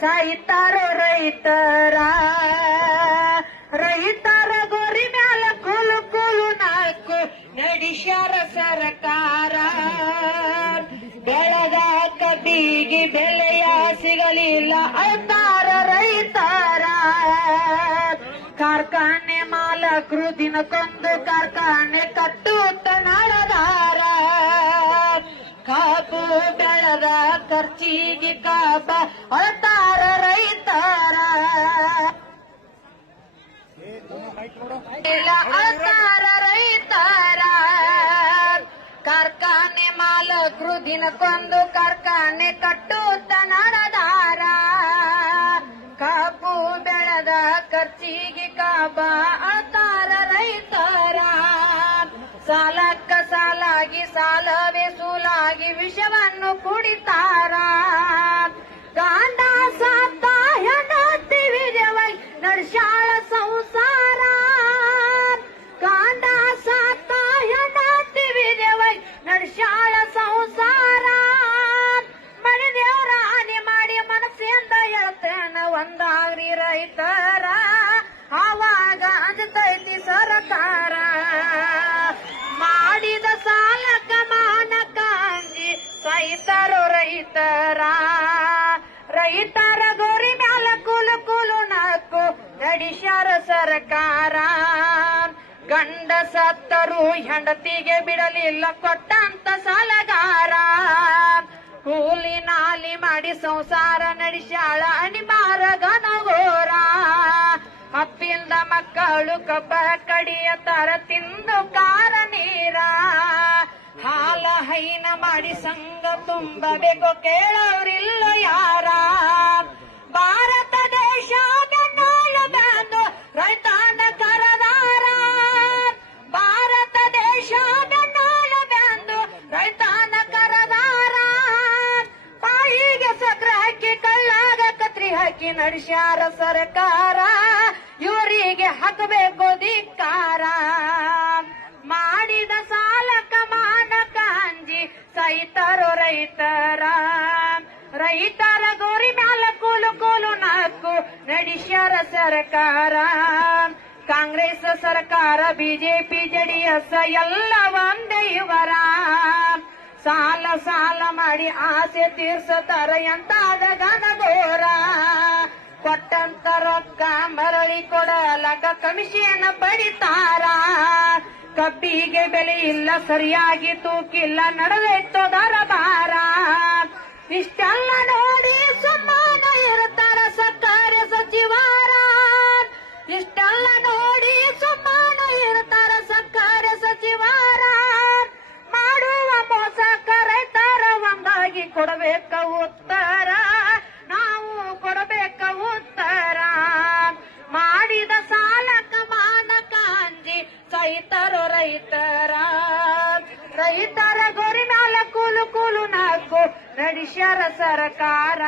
ಸಾಯ್ತಾರೋ ರೈತರ ರೈತರ ಗೋರಿ ಮ್ಯಾಲ ಕುಲು ಕುಲು ನಾಲ್ಕು ನಡಿಸ್ಯಾರ ಸರ್ಕಾರ. ಬೆಳದ ಕಬ್ಬಿಗೆ ಬೆಲೆಯ ಸಿಗಲಿಲ್ಲ ಅಂತಾರ ರೈತರ. ಕಾರ್ಖಾನೆ ಮಾಲಕರು ದಿನಕ್ಕೊಂದು ಕಾರ್ಖಾನೆ ಕಟ್ಟುತ್ತ ನಾಳದಾರ ಕಾಬು ಬೆಳದ ಖರ್ಚಿಗೆ ಕಾಬ ಹೊರತಾರ ರೈತಾರ. ಅಳ್ತಾರ ರೈತರ. ಕಾರ್ಖಾನೆ ಮಾಲಕರು ದಿನಕ್ಕೊಂದು ಕಾರ್ಖಾನೆ ಕಟ್ಟುತ್ತ ನಡೆದಾರ ಕಾಪು ಬೆಳೆದ ಖರ್ಚಿಗೆ ಕಾಬ ಅಳ್ತಾರ ರೈತಾರ. ಸಾಲಕ್ಕ ಸಾಲವೇ ಸೂಲಾಗಿ ವಿಷವನ್ನು ಕುಡಿತಾರ? ರೈತರ ರೈತರ ಗೋರಿ ಮ್ಯಾಲ ಕುಲು ಕುಲು ನಾಕು ನಡಿಸ್ಯಾರ ಸರ್ಕಾರ. ಗಂಡ ಸತ್ತರು ಹೆಂಡತಿಗೆ ಬಿಡಲಿಲ್ಲ ಕೊಟ್ಟಂತ ಸಾಲಗಾರ. ಕೂಲಿ ನಾಲಿ ಮಾಡಿ ಸಂಸಾರ ನಡೆಸ್ಯಾಳ ಅನಿಮಾರ ಗನಗೋರ ಅಪ್ಪಿಲ್ದ ಮಕ್ಕಳು ಕಬ್ಬ ಕಡಿಯ ತರ ತಿಂದು ಕಾರ ನೀರ ಹಾಲ ಹೈನ ಮಾಡಿ ಸಂಘ ತುಂಬಬೇಕು ಕೇಳೋರಿಲ್ಲ ಯಾರ? ಭಾರತ ದೇಶ ಬಂದು ರೈತಾನ ಕರದಾರ. ಭಾರತ ದೇಶ ಬಂದು ರೈತಾನ ಕರದಾರ. ಬಾಯಿಗೆ ಸಕ್ರ ಹಾಕಿ, ಕಳ್ಳಾಗ ಕತ್ರಿ ಹಾಕಿ, ನಡೆಸ್ಯಾರ ಸರ್ಕಾರ. ಇವರಿಗೆ ಹಾಕಬೇಕು ಧಿಕ್ಕಾರ. ಸೈತರು ರೈತರ ರೈತರ ಗೋರಿ ಮ್ಯಾಲ ಕೂಲು ಕೂಲು ನಾಲ್ಕು ನಡೆಸ್ಯಾರ ಸರ್ಕಾರ. ಕಾಂಗ್ರೆಸ್ ಸರ್ಕಾರ, ಬಿಜೆಪಿ, ಜೆಡಿಎಸ್ ಎಲ್ಲ ಒಂದೇ ಸಾಲ ಸಾಲ ಮಾಡಿ ಆಸೆ ತೀರ್ಸತಾರ ಎಂತಾದ ಗನಗೋರ ಕೊಟ್ಟಂತ ರೊಕ್ಕ ಮರಳಿ ಕೊಡಲಕ ಕಮಿಷನ್ ಪಡಿತಾರ. ಕಬ್ಬಿಗೆ ಬೆಲೆ ಇಲ್ಲ ಸರಿಯಾಗಿ ತೂಕಿಲ್ಲ ನಡೆದೈತೋ ದರಬಾರ ಇಷ್ಟೆಲ್ಲ ನೋಡಿ ಸುಮ್ಮನ ಇರ್ತಾರ ಸರ್ಕಾರಿ ಸಚಿವಾರ. ಇಷ್ಟೆಲ್ಲ ನೋಡಿ ಸುಮ್ಮನ ಇರ್ತಾರ ಸರ್ಕಾರಿ ಸಚಿವಾರ. ಮಾಡುವ ಮೋಸ ರೈತರ ಒಂದಾಗಿ ಕೊಡಬೇಕ ಉತ್ತರ. ರೈತರ ರೈತರ ಗೋರಿ ಮ್ಯಾಲ ಕೂಲು ಕೂಲು ನಾಲ್ಕು ನಡೆಸ್ಯಾರ ಸರ್ಕಾರ.